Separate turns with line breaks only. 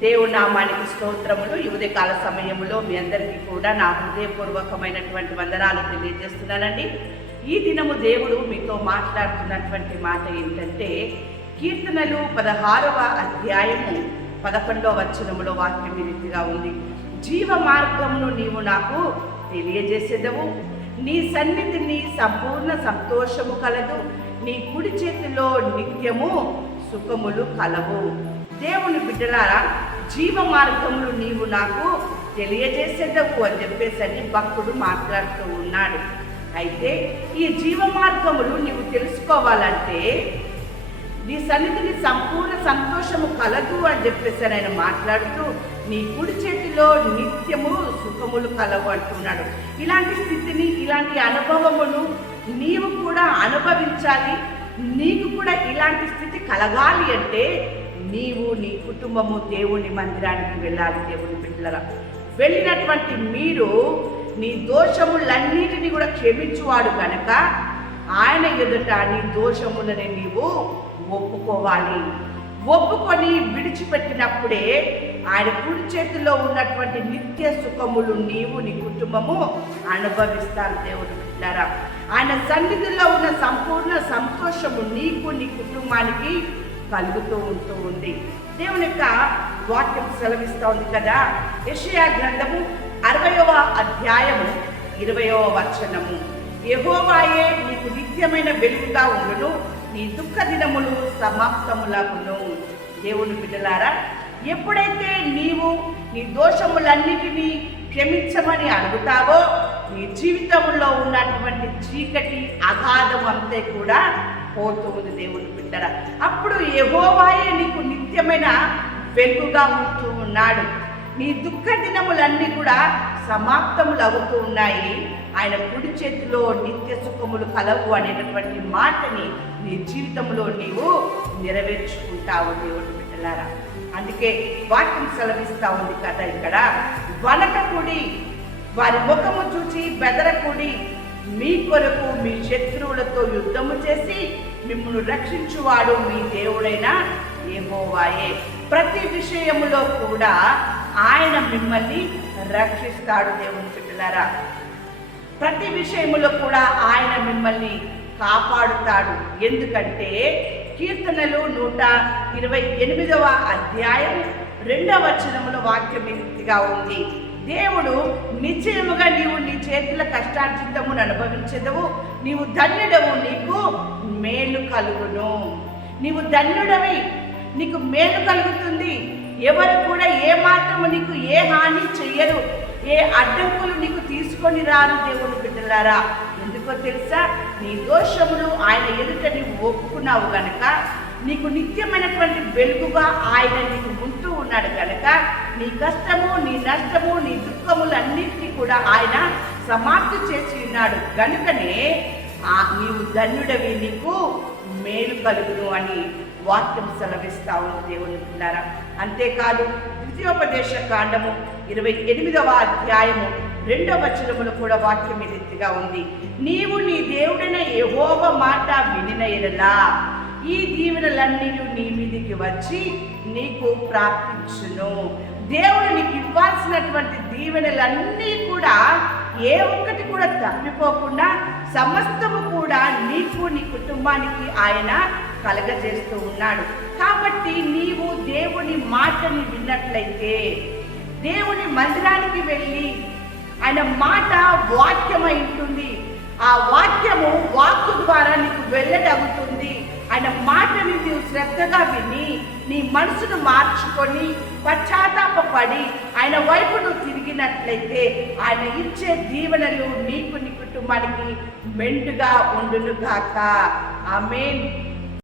దేవుని నామానికి స్తోత్రములు. ఈ సమయంలో మీ అందరికీ కూడా నా హృదయపూర్వకమైనటువంటి వందనాలు తెలియజేస్తున్నానండి. ఈ దినము దేవుడు మీతో మాట్లాడుతున్నటువంటి మాట ఏంటంటే కీర్తనలు పదహారవ అధ్యాయము పదకొండవ వచనములో వాక్యం రీతిగా ఉంది. జీవ మార్గమును నీవు నాకు తెలియజేసేదవు. నీ సన్నిధిని సంపూర్ణ సంతోషము కలదు. నీ కుడి చేతిలో నిత్యము సుఖములు కలవు. దేవుని బిడ్డలారా జీవ మార్గములు నీవు నాకు తెలియజేసేటకు అని చెప్పేసి అని భక్తుడు మాట్లాడుతూ ఉన్నాడు. అయితే ఈ జీవ మార్గములు నీవు తెలుసుకోవాలంటే నీ సన్నిధిని సంపూర్ణ సంతోషము కలదు అని చెప్పేసి ఆయన మాట్లాడుతూ నీ కుడి చేతిలో నిత్యము సుఖములు కలవు అంటున్నాడు. ఇలాంటి స్థితిని ఇలాంటి అనుభవమును నీవు కూడా అనుభవించాలి. నీకు కూడా ఇలాంటి స్థితి కలగాలి అంటే నీవు నీ కుటుంబము దేవుని మందిరానికి వెళ్ళాలి దేవుని బిడ్డలరా. వెళ్ళినటువంటి మీరు నీ దోషములన్నిటినీ కూడా క్షమించువాడు కనుక ఆయన ఎదుట నీ దోషములని నీవు ఒప్పుకోవాలి. ఒప్పుకొని విడిచిపెట్టినప్పుడే ఆయన కుడి చేతిలో ఉన్నటువంటి నిత్య సుఖములు నీవు నీ కుటుంబము అనుభవిస్తారు దేవుడు బిడ్డారా ఆయన సన్నిధిలో ఉన్న సంపూర్ణ సంతోషము నీకు నీ కుటుంబానికి కలుగుతూ ఉంటూ ఉంది. దేవుని యొక్క వాక్యం సెలవిస్తూ ఉంది కదా. యషయా గ్రంథము అరవయవ అధ్యాయము ఇరవయవ వచనము. యహోవాయే నీకు నిత్యమైన వెలుగుగా ఉండును. నీ దుఃఖ దినములు సమాప్తములగును. దేవుని బిడ్డలారా ఎప్పుడైతే నీవు నీ దోషములన్నిటినీ క్షమించమని అడుగుతావో నీ జీవితంలో ఉన్నటువంటి చీకటి అగాధం అంతే కూడా పోతుంది దేవుని బిడ్డరా యహోవాయే నీకు నిత్యమైన వెలుగుగా ఉంటూ ఉన్నాడు. నీ దుఃఖ దినములన్నీ కూడా సమాప్తములు అవుతూ ఉన్నాయి. ఆయన కుడి చేతిలో నిత్య సుఖములు కలవు అనేటటువంటి మాటని నీ జీవితంలో నీవు నెరవేర్చుకుంటావు దేవుడు బిడ్డలారా. అందుకే వాక్యం సెలవిస్తా ఉంది కదా ఇక్కడ. వనకకుడి వారి ముఖము చూచి బెదరకుడి మీ కొరకు మీ శత్రువులతో యుద్ధము చేసి మిమ్మల్ని రక్షించువాడు మీ దేవుడైన ఏమోవాయే ప్రతి విషయములో కూడా ఆయన మిమ్మల్ని రక్షిస్తాడు దేవుని బిడ్డలారా ప్రతి విషయములో కూడా ఆయన మిమ్మల్ని కాపాడుతాడు. ఎందుకంటే కీర్తనలు నూట ఇరవై ఎనిమిదవ అధ్యాయం రెండవ వచనముల వాక్యం ఉంది. దేవుడు నిశ్చయముగా నీవు నీ చేతుల కష్టార్జితమును అనుభవించదవు. నీవు ధన్యుడవు నీకు మేలు కలుగును. నీవు ధన్యుడవి నీకు మేలు కలుగుతుంది. ఎవరు కూడా ఏ మాత్రము నీకు ఏ హాని చెయ్యరు. ఏ అడ్డంకులు నీకు తీసుకొని రారు దేవుని బిడ్డలారా. ఎందుకో తెలుసా? నీ దోషమును ఆయన ఎదుట నీవు ఒప్పుకున్నావు గనక నీకు నిత్యమైనటువంటి వెలుగుగా ఆయన నీకు ఉంటూ ఉన్నాడు కనుక నీ కష్టము నీ నష్టము నీ దుఃఖములన్నింటినీ కూడా ఆయన సమాప్తి చేసి ఉన్నాడు. కనుకనే ఆ నీవు ధన్యుడవి నీకు మేలు కలుగును అని వాక్యం సెలవిస్తా ఉంది దేవుని ఉన్నారా అంతేకాదు ద్వితీయోపదేశ కాండము ఇరవై ఎనిమిదవ అధ్యాయము రెండవ వచనములు కూడా వాక్యం ఈ రీతిగా ఉంది. నీవు నీ దేవుడైన ఏహోవ మాట వినిన ఎడలా ఈ దీవెనలన్నీ నీ మీదికి వచ్చి నీకు ప్రాప్తించును. దేవుడు నీకు ఇవ్వాల్సినటువంటి దీవెనలన్నీ కూడా ఏ ఒక్కటి కూడా తప్పిపోకుండా సమస్తము కూడా నీకు నీ కుటుంబానికి ఆయన కలగజేస్తూ ఉన్నాడు. కాబట్టి నీవు దేవుని మాటని విన్నట్లయితే దేవుని మందిరానికి వెళ్ళి ఆయన మాట వాక్యమై ఉంటుంది. ఆ వాక్యము వాక్కు ద్వారా నీకు వెళ్ళడగుతుంది ఆయన మాటని నీవు శ్రద్ధగా విని నీ మనసును మార్చుకొని పశ్చాత్తాపడి ఆయన వైపు నువ్వు తిరిగినట్లయితే ఆయన ఇచ్చే దీవెనలు నీకు నీ కుటుంబానికి మెండుగా ఉండును కాక ఆమెన్.